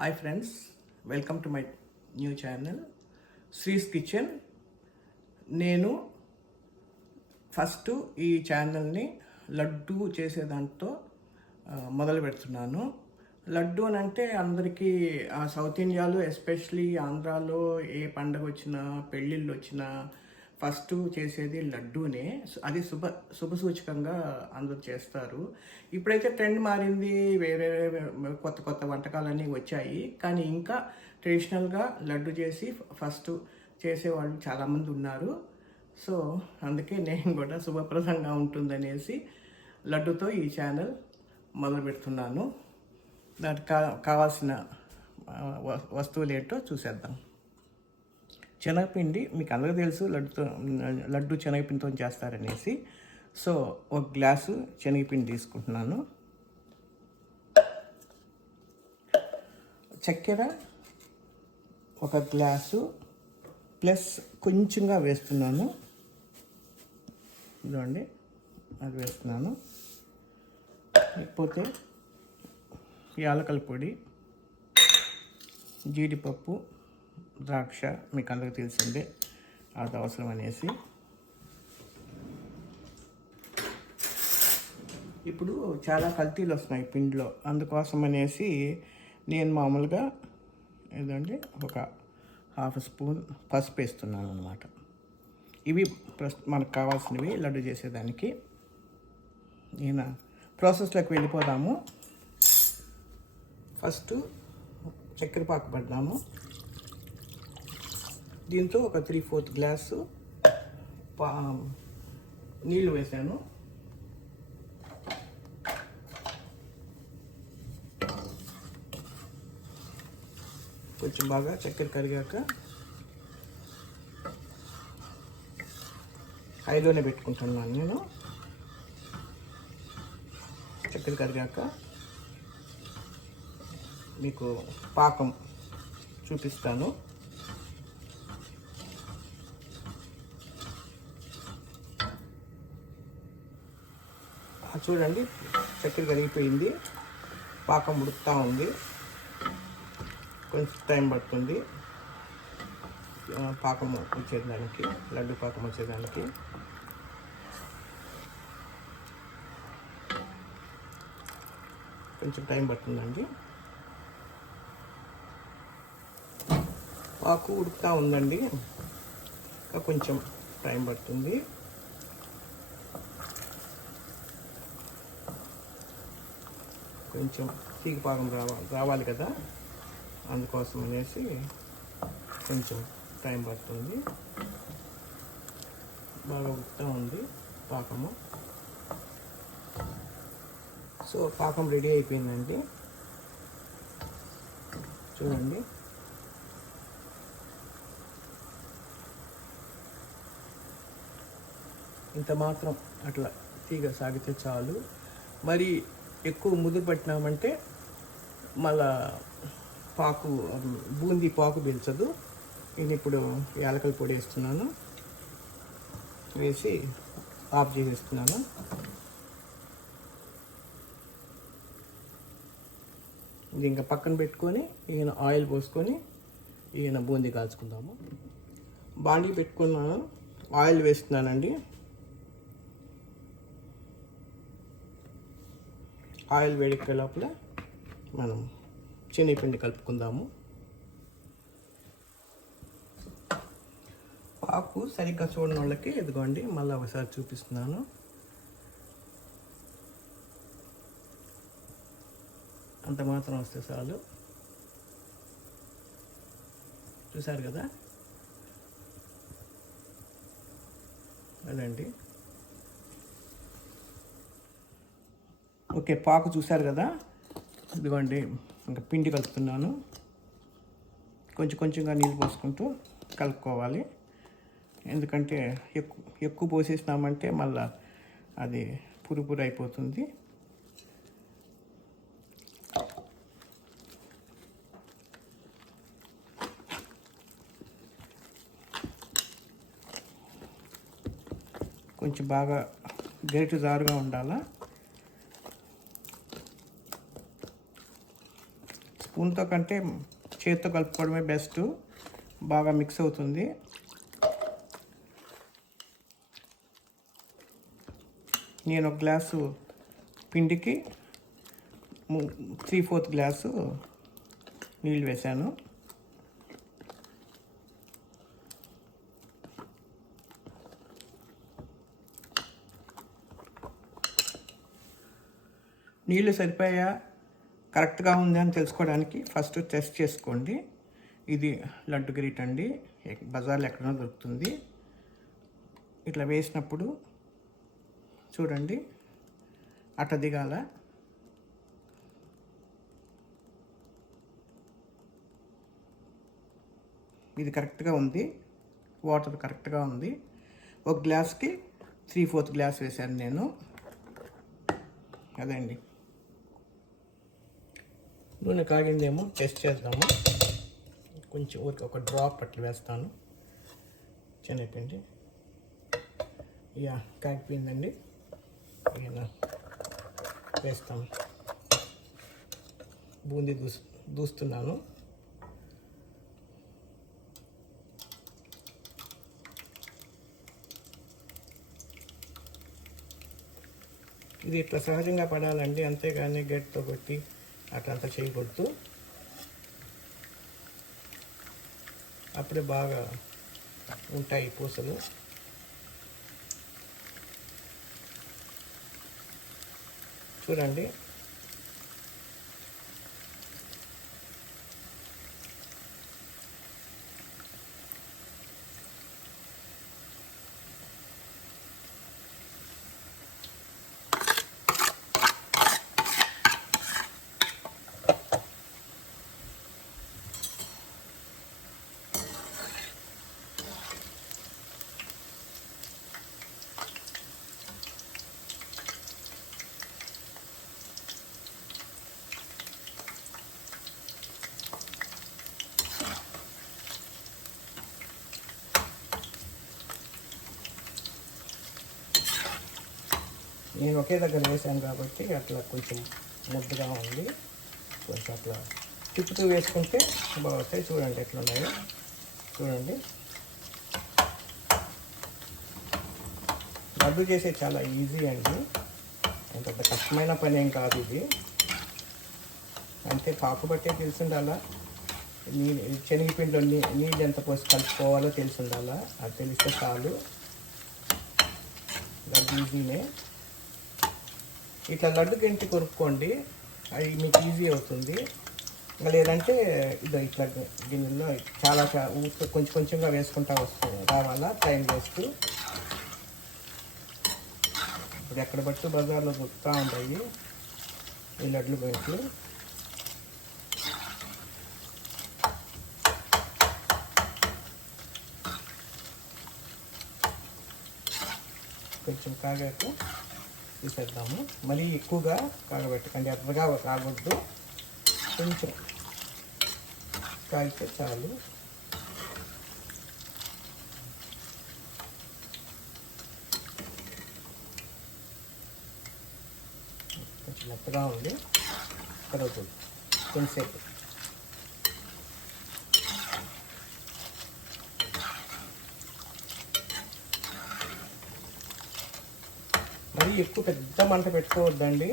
Hi friends, welcome to my new channel శ్రీస్ kitchen. నేను first ఈ ఛానల్ని లడ్డు చేసేదాంతో మొదలు పెడుతున్నాను. లడ్డు అని అంటే అందరికీ సౌత్ ఇండియాలో ఎస్పెషలీ ఆంధ్రాలో ఏ పండగ వచ్చినా పెళ్ళిళ్ళు వచ్చినా ఫస్ట్ చేసేది లడ్డూనే. అది శుభసూచకంగా అందరూ చేస్తారు. ఇప్పుడైతే ట్రెండ్ మారింది, వేరే కొత్త కొత్త వంటకాలన్నీ వచ్చాయి. కానీ ఇంకా ట్రెడిషనల్గా లడ్డు చేసి ఫస్ట్ చేసేవాళ్ళు చాలామంది ఉన్నారు. సో అందుకే నేను కూడా శుభప్రదంగా ఉంటుందనేసి లడ్డుతో ఈ ఛానల్ మొదలు పెడుతున్నాను. దానికి కావాల్సిన వస్తువులు ఏంటో చూసేద్దాం. శనగపిండి మీకు అందరికీ తెలుసు, లడ్డు శనగపిండితో చేస్తారనేసి. సో ఒక గ్లాసు శనగపిండి తీసుకుంటున్నాను. చక్కెర ఒక గ్లాసు ప్లస్ కొంచెంగా వేస్తున్నాను. ఇదండి, అది వేస్తున్నాను. లేకపోతే యాలకల పొడి, జీడిపప్పు, ద్రాక్ష మీకు అందరికీ తెలిసిందే, అది అవసరం అనేసి. ఇప్పుడు చాలా కల్తీలు వస్తున్నాయి పిండిలో, అందుకోసం అనేసి నేను మామూలుగా ఏదండి ఒక హాఫ్ స్పూన్ పసుపు వేస్తున్నాను అన్నమాట. ఇవి మనకు కావాల్సినవి లడ్డు చేసేదానికి. ఈయన ప్రాసెస్లోకి వెళ్ళిపోదాము. ఫస్ట్ చక్కెర పాకు పడదాము. దీంతో ఒక 3/4 గ్లాసు నీళ్ళు వేసాను. కొంచెం బాగా చక్కెర కరిగాక హైలోనే పెట్టుకుంటున్నాను నేను. చక్కెర కరిగాక మీకు పాకం చూపిస్తాను. చూడండి, చక్కెర కరిగిపోయింది, పాకం ఉడుకుతూ ఉంది. కొంచెం టైం పడుతుంది పాకం వచ్చేదానికి, లడ్డు పాకం వచ్చేదానికి. కొంచెం టైం పడుతుందండి. పాకు ఉడుకుతూ ఉందండి, ఇంకా కొంచెం టైం పడుతుంది. కొంచెం తీగ పాకం రావాలి కదా, అందుకోసం అనేసి కొంచెం టైం పడుతుంది. బాగా ఉడుకుతూ ఉంది పాకము. సో పాకం రెడీ అయిపోయిందండి. చూడండి, ఇంత మాత్రం అట్లా తీగ సాగితే చాలు. మరి ఎక్కువ ముదురు పట్టినామంటే మళ్ళా పాకు బూందీ పాకు పీల్చదు. నేను ఇప్పుడు యాలకల పొడి వేస్తున్నాను, వేసి ఆఫ్ చేసేస్తున్నాను. ఇది ఇంకా పక్కన పెట్టుకొని ఈయన ఆయిల్ పోసుకొని ఈయన బూందీ కాల్చుకుందాము. బాండీ పెట్టుకున్నాను, ఆయిల్ వేస్తున్నానండి. ఆయిల్ వేడెక్కే లోపల మనం శనగపిండి కలుపుకుందాము. పాకు సరిగ్గా చూడని వాళ్ళకి ఎదుగోండి, మళ్ళీ ఒకసారి చూపిస్తున్నాను. అంత మాత్రం వస్తే చాలు. చూసారు కదా, అదండి. ఓకే, పాకు చూసారు కదా, ఇదిగోండి. ఇంకా పిండి కలుపుతున్నాను. కొంచెం కొంచెంగా నీళ్ళు పోసుకుంటూ కలుపుకోవాలి. ఎందుకంటే ఎక్కువ పోసేసినామంటే మళ్ళీ అది పురుపురు అయిపోతుంది. కొంచెం బాగా గరిటె జారుగా ఉండాలా. స్పూన్తో కంటే చేతితో కలుపుకోవడమే బెస్ట్, బాగా మిక్స్ అవుతుంది. నేను ఒక గ్లాసు పిండికి 3/4 గ్లాసు నీళ్ళు వేసాను. నీళ్ళు సరిపోయా కరెక్ట్గా ఉంది అని తెలుసుకోవడానికి ఫస్ట్ టెస్ట్ చేసుకోండి. ఇది లడ్డు గరిట అండి, బజార్లో ఎక్కడైనా దొరుకుతుంది. ఇట్లా వేసినప్పుడు చూడండి అట్ట దిగాల. ఇది కరెక్ట్గా ఉంది, వాటర్ కరెక్ట్గా ఉంది. ఒక గ్లాస్కి 3/4 గ్లాస్ వేసాను నేను. అదండి, నూనె కాగిందేమో టెస్ట్ చేద్దాము. కొంచెం ఊరికి ఒక డ్రాప్ అట్లా వేస్తాను శనగపిండి. కాగిపోయిందండి, వేస్తాను. బూందీ దూస్తున్నాను. ఇది ఇట్లా సహజంగా పడాలండి, అంతేగాని గట్టితో కొట్టి అట్లంతా చేయకూడదు. అప్పుడే బాగా ఉంటాయి పూసలు. చూడండి, నేను ఒకే దగ్గర వేసాను కాబట్టి అట్లా కొంచెం ముద్దగా ఉంది. కొంచెం అట్లా తిప్పుతూ వేసుకుంటే బాగుంటాయి. చూడండి ఎట్లున్నాయో, చూడండి. లడ్డు చేసే చాలా ఈజీ అండి, అంత కష్టమైన పని ఏం కాదు ఇది. అంటే పాకు బట్టే తెలిసిండాలా, శనగపిండిలో నీళ్ళు ఎంత పోసి కలుపుకోవాలో తెలిసిండాలా, అది తెలిస్తే చాలు. లడ్డు ఈజీనే. ఇట్లా లడ్డు గంటి కొనుక్కోండి, అది మీకు ఈజీ అవుతుంది. లేదంటే ఇదో ఇట్లా గిన్నెలో చాలా కొంచెం కొంచెంగా వేసుకుంటా రావాలా, టైం వేస్ట్. ఇప్పుడు ఎక్కడ బట్టి బజార్లో దొరుకుతూ ఉంటాయి ఈ లడ్లు గంటలు. కొంచెం కాగాక తీసేద్దాము. మరీ ఎక్కువగా కాగబెట్టకండి, ఎర్రగా కాగొద్దు, కొంచెం కాగితే చాలు. కొంచెం మెత్తగా ఉంది, తర్వాత కొంచెంసేపు మరీ ఎక్కువ పెద్ద మంట పెట్టుకోవద్దండి,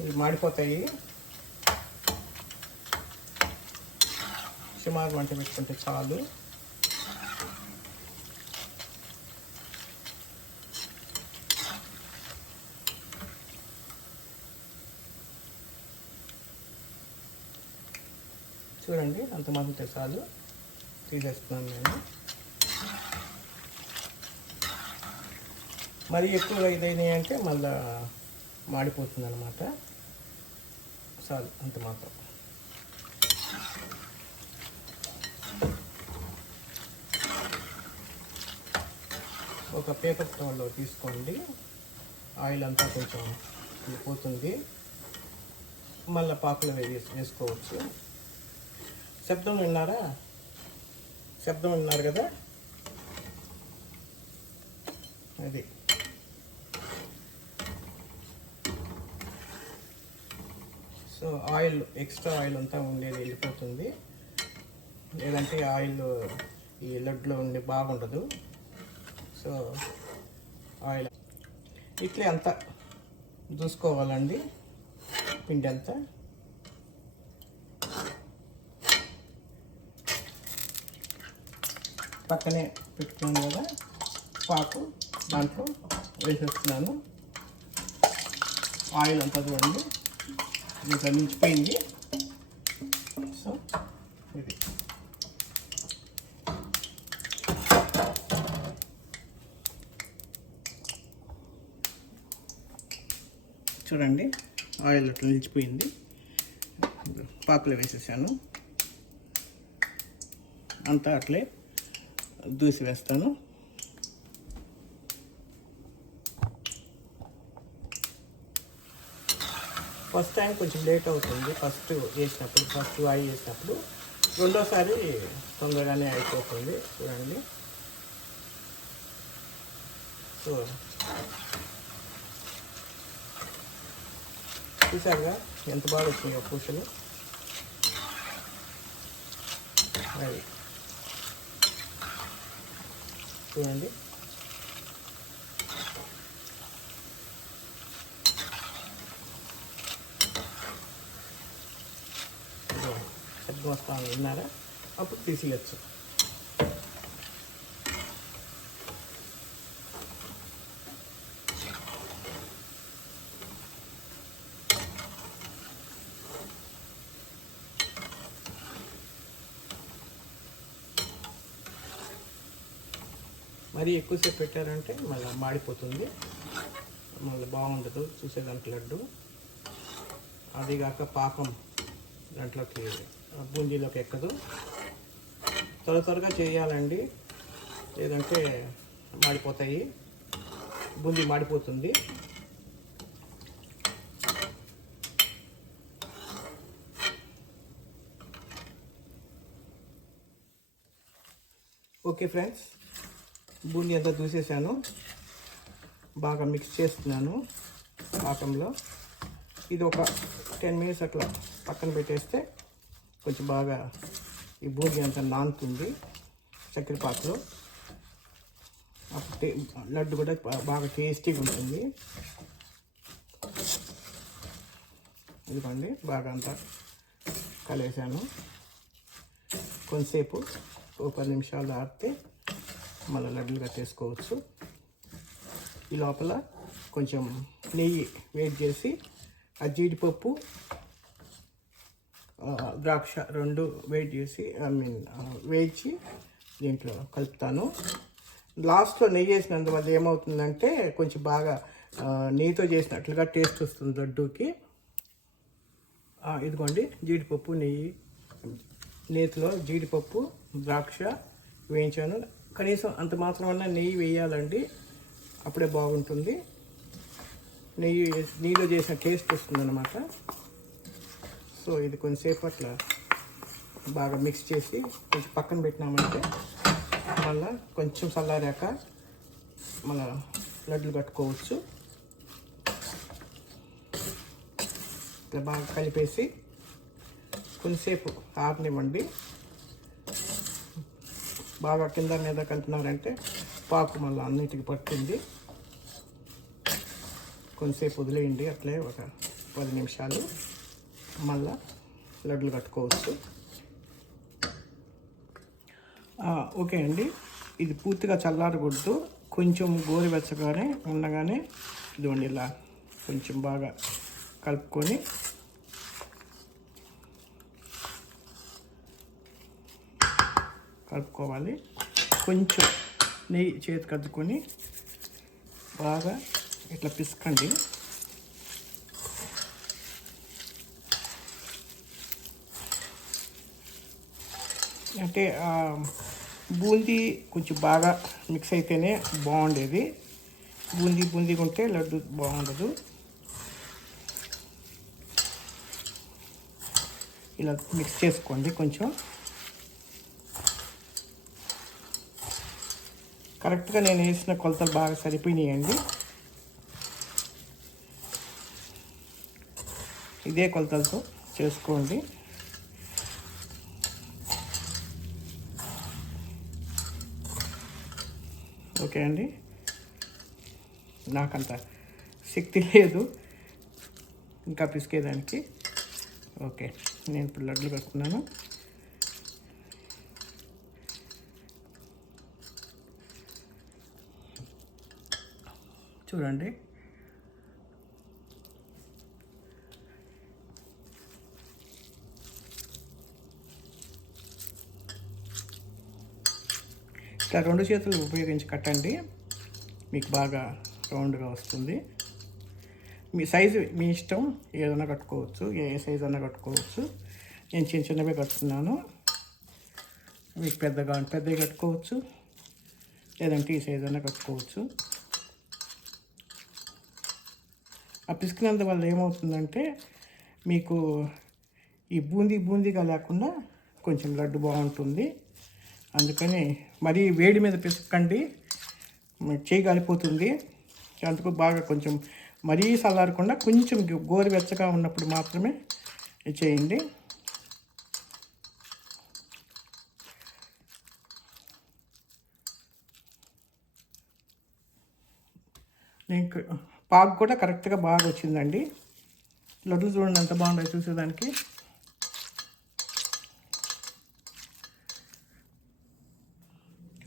ఇవి మాడిపోతాయి. సుమారు మంట పెట్టుకుంటే చాలు. చూడండి అంత మంట చాలు, తీసేస్తున్నాను నేను. మరి ఎక్కువగా ఇదైనాయి అంటే మళ్ళా మాడిపోతుంది అన్నమాట. చాలు అంత మాత్రం. ఒక పేపర్ టవల్లో తీసుకోండి, ఆయిల్ అంతా కొంచెం పోతుంది, మళ్ళీ పాకులు వేసుకోవచ్చు. శబ్దం విన్నారా? శబ్దం విన్నారు కదా, అది. సో ఆయిల్, ఎక్స్ట్రా ఆయిల్ అంతా ఉండేది వెళ్ళిపోతుంది. లేదంటే ఆయిల్ ఈ లడ్డులో ఉండి బాగుండదు. సో ఆయిల్ ఇట్లే అంతా చూసుకోవాలండి, పిండి అంతా. పక్కనే పెట్టుకున్నాను కదా పాకు, దాంట్లో వేసేస్తున్నాను. ఆయిల్ అంతా చూడండి ఇంకా నిలిచిపోయింది. సో ఇది చూడండి, ఆయిల్ అట్లా నిలిచిపోయింది. పాకులో వేసేసాను, అంతా అట్లే దూసి వేస్తాను. ఫస్ట్ టైం కొంచెం లేట్ అవుతుంది, ఫస్ట్ ఆయిల్ వేసినప్పుడు. రెండోసారి తొందరగానే అయిపోతుంది. చూడండి, సో చూసారుగా ఎంత బాగా వచ్చినాయో పూసలు. అది చూడండి, సరిగ్గా వస్తాను విన్నారా? అప్పుడు తీసేయచ్చు. మరీ ఎక్కువసేపు పెట్టారంటే మళ్ళీ మాడిపోతుంది, మళ్ళీ బాగుండదు చూసేదానికి లడ్డు. అదిగాక పాకం దాంట్లోకి బూందీలోకి ఎక్కదు. త్వరగా చేయాలండి, లేదంటే మాడిపోతాయి, బూందీ మాడిపోతుంది. ఓకే ఫ్రెండ్స్, బూందీ అంతా దూసేసాను, బాగా మిక్స్ చేస్తున్నాను పాకంలో. ఇది ఒక 10 minutes అట్లా పక్కన పెట్టేస్తే కొంచెం బాగా ఈ బూందీ అంతా నానుతుంది చక్కెర పాకలో. అప్పుడు లడ్డు కూడా బాగా టేస్టీగా ఉంటుంది. ఇదిగోండి, బాగా అంతా కలిసాను. కొంతసేపు ఒక 10 నిమిషాలు ఆపితే మళ్ళీ లడ్డులు కట్టేసుకోవచ్చు. ఈ లోపల కొంచెం నెయ్యి వేడి చేసి ఆ జీడిపప్పు, ద్రాక్ష రెండు వేడి చేసి వేయించి దీంట్లో కలుపుతాను. లాస్ట్లో నెయ్యి వేసినందువల్ల ఏమవుతుందంటే కొంచెం బాగా నెయ్యితో చేసినట్లుగా టేస్ట్ వస్తుంది లడ్డూకి. ఇదిగోండి, జీడిపప్పు, నెయ్యి, నేతిలో జీడిపప్పు, ద్రాక్ష వేయించాను. కనీసం అంత మాత్రమన్నా నెయ్యి వేయాలండి, అప్పుడే బాగుంటుంది. నెయ్యిలో చేసిన టేస్ట్ వస్తుంది అన్నమాట. సో ఇది కొంచెంసేపు అట్లా బాగా మిక్స్ చేసి కొంచెం పక్కన పెట్టినామంటే మళ్ళీ కొంచెం చల్లారాక మళ్ళీ లడ్డులు కట్టుకోవచ్చు. ఇట్లా బాగా కలిపేసి కొంచెంసేపు ఆరనివ్వండి. బాగా కింద మీద కలిపినారంటే పాకు మళ్ళీ అన్నిటికి పట్టింది. కొంచెంసేపు వదిలేయండి అట్లే, ఒక 10 నిమిషాలు, మళ్ళా లడ్డులు కట్టుకోవచ్చు. ఓకే అండి, ఇది పూర్తిగా చల్లారకూడదు, కొంచెం గోరువెచ్చగానే ఉండగానే ఇదిగోండి ఇలా కొంచెం బాగా కలుపుకొని కలుపుకోవాలి. కొంచెం నెయ్యి చేతికి అద్దుకొని బాగా ఇట్లా పిసకండి. అంటే బూందీ కొంచెం బాగా మిక్స్ అయితేనే బాగుండేది. బూందీగా ఉంటే లడ్డు బాగుండదు. ఇలా మిక్స్ చేసుకోండి. కొంచెం కరెక్ట్గా నేను వేసిన కొలతలు బాగా సరిపోయినాయండి. ఇదే కొలతలతో చేసుకోండి. ఓకే అండి, నాకంత శక్తి లేదు ఇంకా పిసికేదానికి. ఓకే, నేను ఇప్పుడు లడ్లు కడుతున్నాను. చూడండి, ఇట్లా 2 చేతులు ఉపయోగించి కట్టండి, మీకు బాగా రౌండ్గా వస్తుంది. మీ సైజు మీ ఇష్టం, ఏదైనా కట్టుకోవచ్చు, ఏ సైజు అన్నా కట్టుకోవచ్చు. నేను చిన్న చిన్నవే కట్టుకున్నాను. మీకు పెద్దగా పెద్దవి కట్టుకోవచ్చు, లేదంటే ఈ సైజు అన్నా కట్టుకోవచ్చు. ఆ పిసికినందువల్ల ఏమవుతుందంటే మీకు ఈ బూందీగా లేకుండా కొంచెం లడ్డు బాగుంటుంది. అందుకని మరీ వేడి మీద పిసకండి, చేయి కాలిపోతుంది. అందుకు బాగా కొంచెం మరీ చల్లారకుండా కొంచెం గోరువెచ్చగా ఉన్నప్పుడు మాత్రమే చేయండి. నీకు పాకు కూడా కరెక్ట్గా బాగా వచ్చిందండి. లడ్లు చూడండి ఎంత బాగుంటాయి చూసేదానికి.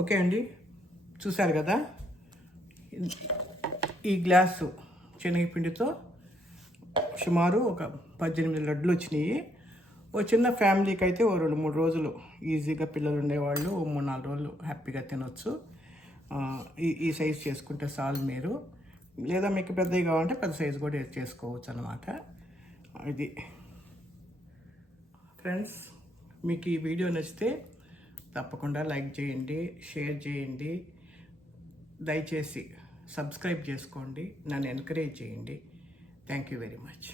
ఓకే అండి, చూశారు కదా, ఈ గ్లాసు శనగపిండితో సుమారు ఒక 18 లడ్లు వచ్చినాయి. ఓ చిన్న ఫ్యామిలీకి అయితే ఓ 2-3 రోజులు ఈజీగా, పిల్లలు ఉండేవాళ్ళు ఓ 3-4 రోజులు హ్యాపీగా తినొచ్చు. ఈ సైజు చేసుకుంటే చాలు మీరు. లేదా మీకు పెద్దవి కావాలంటే పెద్ద సైజు కూడా చేసుకోవచ్చు అన్నమాట. ఇది ఫ్రెండ్స్, మీకు ఈ వీడియో నచ్చితే తప్పకుండా లైక్ చేయండి, షేర్ చేయండి, దయచేసి సబ్స్క్రైబ్ చేసుకోండి, నన్ను ఎంకరేజ్ చేయండి. Thank you very much.